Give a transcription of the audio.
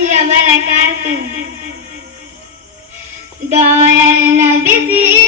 ওয়া বারাকাতুহু দয়াল নবীজি